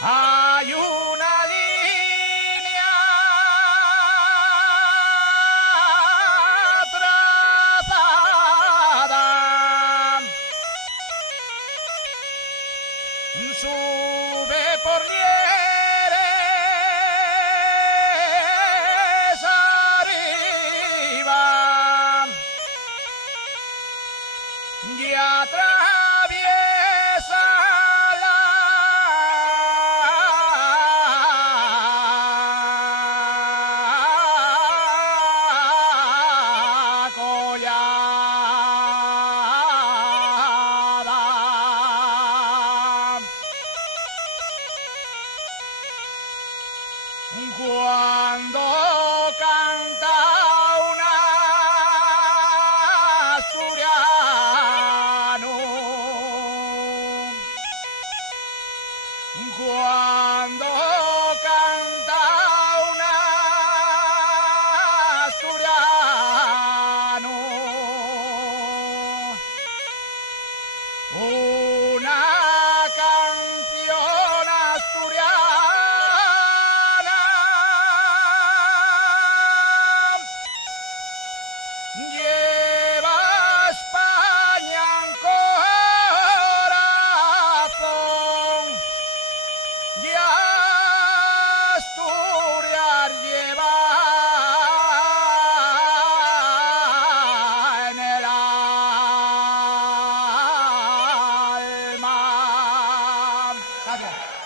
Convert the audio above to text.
Hay una línea trazada, sube por Lieres arriba y atraviesa la collada. Cuando canta un asturiano, cuando canta un asturiano, una canción asturiana lleva a España en corazón y Asturias lleva en el alma. Gracias.